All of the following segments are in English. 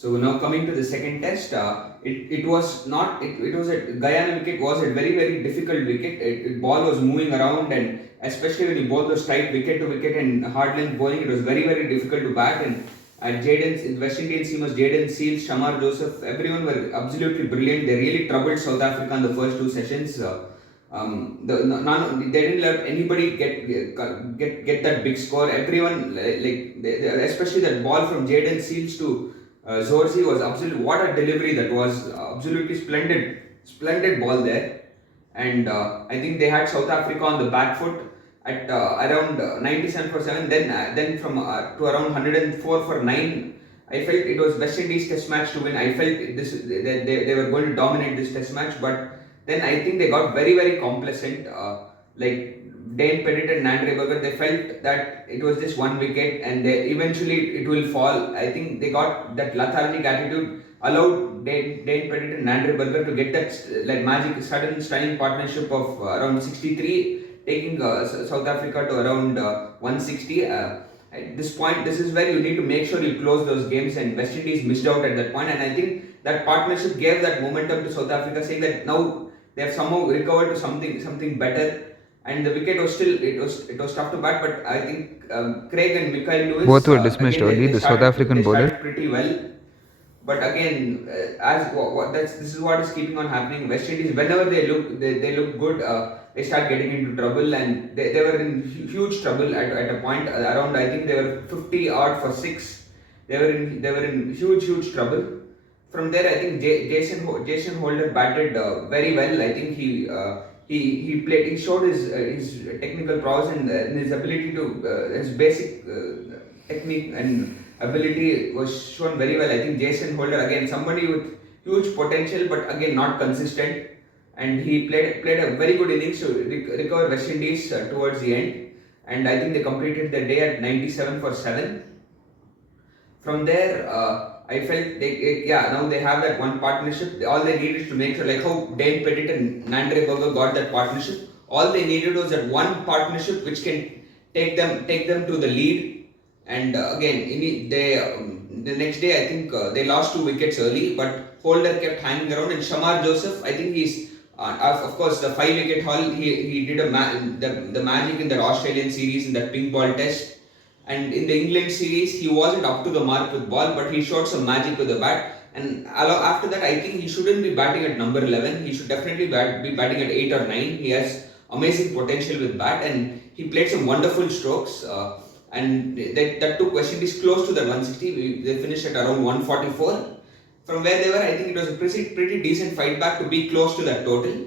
So now coming to the second test, it was not it was a Guyana wicket was a very difficult wicket. Ball was moving around, and especially when you bowl those tight wicket to wicket and hard length bowling, it was very difficult to bat. And West Indian team was Jayden Seales, Shamar Joseph, everyone were absolutely brilliant. They really troubled South Africa in the first two sessions. They didn't let anybody get that big score. Everyone especially that ball from Jayden Seales to Zorzi was absolutely what a delivery that was. Absolutely splendid ball there. And I think they had South Africa on the back foot at around 97 for 7. Then from to around 104 for 9. I felt it was West Indies test match to win. I felt they were going to dominate this test match, but then I think they got very complacent. Like Dane Pettit and Andre Berger, they felt that it was just one wicket and eventually it will fall. I think they got that lethargic attitude, allowed Dane Pettit and Andre Berger to get that magic sudden stunning partnership of around 63, taking South Africa to around 160. At this point, this is where you need to make sure you close those games, and West Indies missed out at that point. And I think that partnership gave that momentum to South Africa, saying that now they have somehow recovered to something better. And the wicket was still it was tough to bat, but I think Craig and Mikhail Lewis Both were dismissed early, the South African bowler. started pretty well. But again, this is what is keeping on happening. West Indies, whenever they look good, they start getting into trouble, and they were in huge trouble at a point around. I think they were 50 odd for 6. They were in huge trouble. From there, I think Jason Holder batted very well. I think he showed his technical prowess and his ability to his basic technique and ability was shown very well. I think Jason Holder, again, somebody with huge potential, but again not consistent, and he played a very good innings to recover West Indies towards the end, and I think they completed the day at 97 for 7. From there, I felt now they have that one partnership. All they need is to make sure, like how Dane Pettit and Andre Berger got that partnership. All they needed was that one partnership which can take them to the lead. And again, the next day I think they lost 2 wickets early, but Holder kept hanging around. And Shamar Joseph, I think he's of course the 5-wicket haul. He did the magic in that Australian series in that pink ball test. And in the England series, he wasn't up to the mark with ball, but he showed some magic with the bat. And after that, I think he shouldn't be batting at number 11. He should definitely be batting at 8 or 9. He has amazing potential with bat, and he played some wonderful strokes. And that took West Indies close to the 160. They finished at around 144. From where they were, I think it was a pretty decent fight back to be close to that total.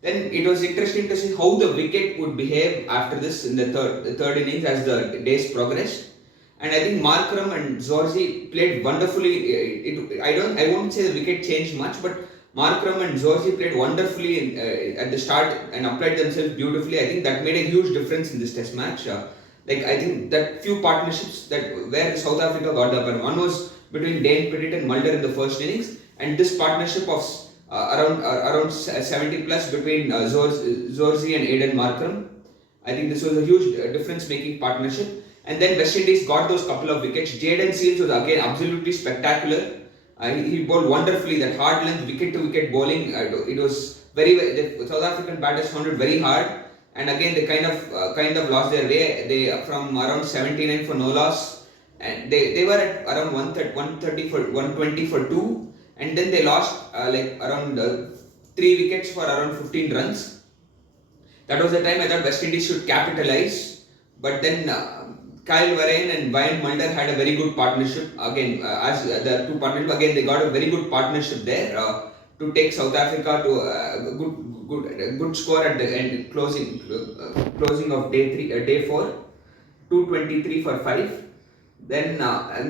Then it was interesting to see how the wicket would behave after this in the third innings as the days progressed. And I think Markram and Zorzi played wonderfully. I won't say the wicket changed much, but Markram and Zorzi played wonderfully at the start and applied themselves beautifully. I think that made a huge difference in this test match. I think that few partnerships where South Africa got the upper. One was between Dane Pettit and Mulder in the first innings, and this partnership of around 70 plus between Zorzi and Aiden Markram. I think this was a huge difference-making partnership. And then West Indies got those couple of wickets. Jayden Seales was again absolutely spectacular. He bowled wonderfully. That hard length wicket-to-wicket bowling. It was the South African batters found it very hard. And again, they kind of lost their way. They from around 79 for no loss, and they were at around 120 for 2. And then they lost around 3 wickets for around 15 runs. That was the time I thought West Indies should capitalize. But then Kyle Verreynne and Wayne Mulder had a very good partnership. Again, as the two partnership, again they got a very good partnership there to take South Africa to a good score at the end, closing of day 4, 223 for 5. Then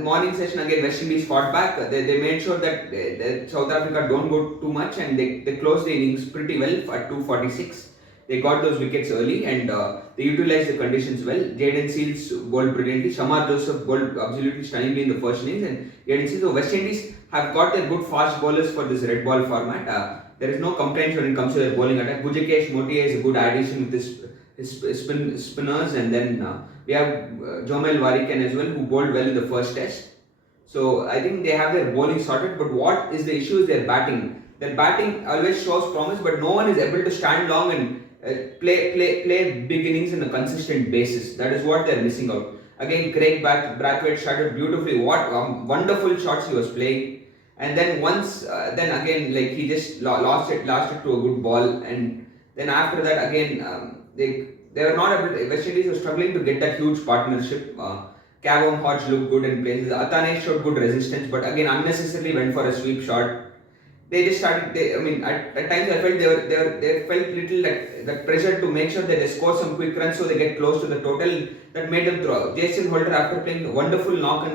morning session again West Indies fought back. They made sure that South Africa don't go too much, and they closed the innings pretty well at 246. They got those wickets early, and they utilized the conditions well. Jayden Seales bowled brilliantly. Shamar Joseph bowled absolutely stunningly in the first innings, and Jayden Seales. So West Indies have got their good fast bowlers for this red ball format. There is no complaints when it comes to their bowling attack. Gujakesh Motiya is a good addition with his spinners, and then we have Jomel Wariken as well, who bowled well in the first test. So I think they have their bowling sorted, but what is the issue is their batting. Their batting always shows promise, but no one is able to stand long and play big innings on a consistent basis. That is what they're missing out. Again, Craig Brathwaite started beautifully. What wonderful shots he was playing. And then then again, like he just lost it to a good ball. And then after that, again, they were not able. West Indies were struggling to get that huge partnership. Cavam Hodge looked good in places. Athane showed good resistance, but again unnecessarily went for a sweep shot. They just started. At times I felt they felt little that pressure to make sure that they score some quick runs so they get close to the total. That made them throw. Jason Holder, after playing a wonderful knock in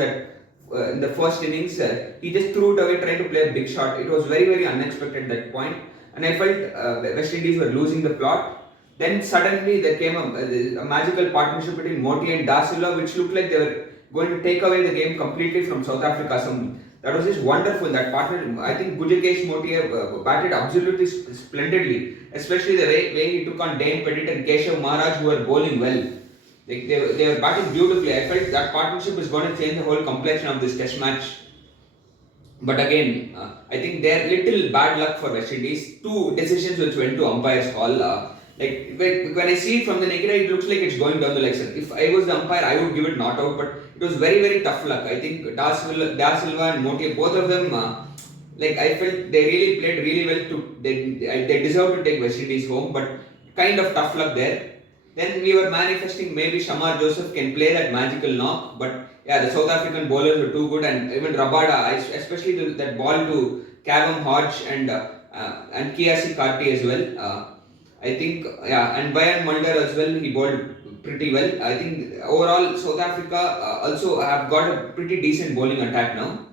the first innings, he just threw it away trying to play a big shot. It was very unexpected at that point, and I felt West Indies were losing the plot. Then suddenly there came a magical partnership between Moti and Da Silva, which looked like they were going to take away the game completely from South Africa. That was just wonderful. That partner, I think Gujakesh Moti batted absolutely splendidly, especially the way he took on Dane Pettit and Keshav Maharaj, who were bowling well. They were batting beautifully. I felt that partnership is going to change the whole complexion of this Test match. But again, I think they're little bad luck for West Indies. Two decisions which went to umpire's call. When I see it from the naked eye, it looks like it's going down the leg side. If I was the umpire, I would give it not out, but it was very tough luck. I think Da Silva and Moti, both of them, I felt they really played really well. They deserve to take West Indies home, but kind of tough luck there. Then we were manifesting maybe Shamar Joseph can play that magical knock, but yeah, the South African bowlers were too good, and even Rabada, especially that ball to Cavam Hodge and Kiasi Karti as well. I think, and Bayan Mulder as well, he bowled pretty well. I think overall South Africa also have got a pretty decent bowling attack now.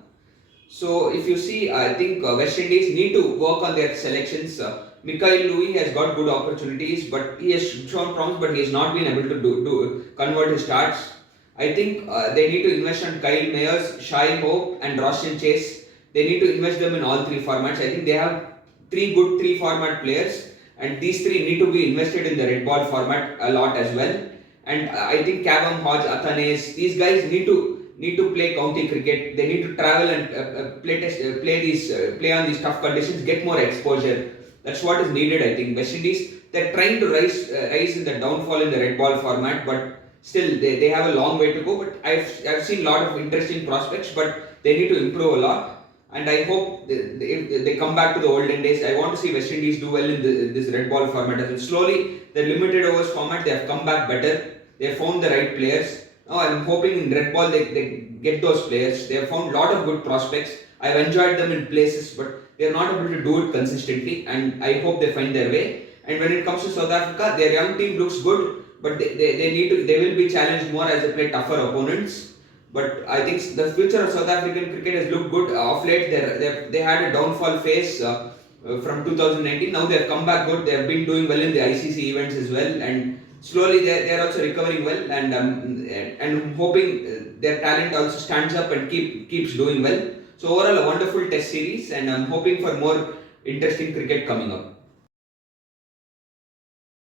So if you see, I think West Indies need to work on their selections. Mikhail Louis has got good opportunities, but he has shown promise, but he has not been able to convert his starts. I think they need to invest on Kyle Mayers, Shai Hope, and Roshan Chase. They need to invest them in all three formats. I think they have three good three format players, and these three need to be invested in the red ball format a lot as well. And I think Cavam Hodge, Athanes, these guys need to play county cricket. They need to travel and play on these tough conditions, get more exposure. That's what is needed. I think West Indies, they're trying to rise in the downfall in the red ball format, but still they have a long way to go. But I've seen a lot of interesting prospects, but they need to improve a lot. And I hope if they come back to the olden days. I want to see West Indies do well in this red ball format as well. Slowly, the limited overs format, they have come back better. They have found the right players. Now I'm hoping in red ball they get those players. They have found a lot of good prospects. I've enjoyed them in places, but they're not able to do it consistently. And I hope they find their way. And when it comes to South Africa, their young team looks good, but they will be challenged more as they play tougher opponents. But I think the future of South African cricket has looked good. Of late, they had a downfall phase from 2019. Now they have come back good. They have been doing well in the ICC events as well, and slowly they are also recovering well. And hoping their talent also stands up and keeps doing well. So overall, a wonderful Test series, and I'm hoping for more interesting cricket coming up.